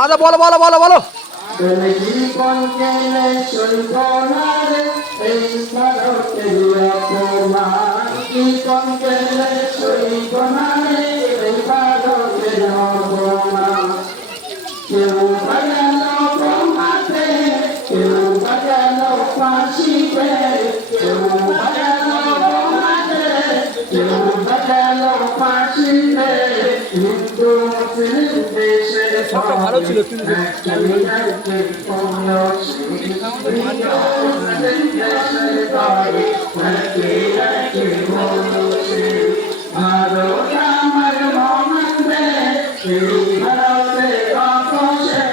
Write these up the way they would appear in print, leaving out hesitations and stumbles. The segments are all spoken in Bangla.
আচ্ছা বলো বলো বলো বলো জীবন গেলে সৈবনার এই ভারতের অপমান জীবন গেলে সৈবনার এই ভারতের অপমান কেউ বাজানো বোমাতে কেউ বাজানো ফাঁসিতে কেউ বাজানো বোমাতে কেউ বাজানো ফাঁসিতে হিন্দু মুসলিম দেশে সবটা ভালো ছিল কিন্তু ভারত আমার মহানন্দে ভারতে অপসে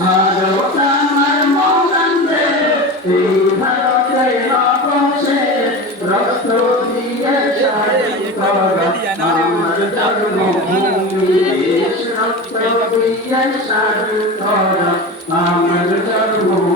ভারত আমার মহানন্দে ভারতে অপসে রক্ত দিয়ে স্বাধীন করা আমার জন্মভূমি রক্ত দিয়ে স্বাধীন করা আমার জন্মভূমি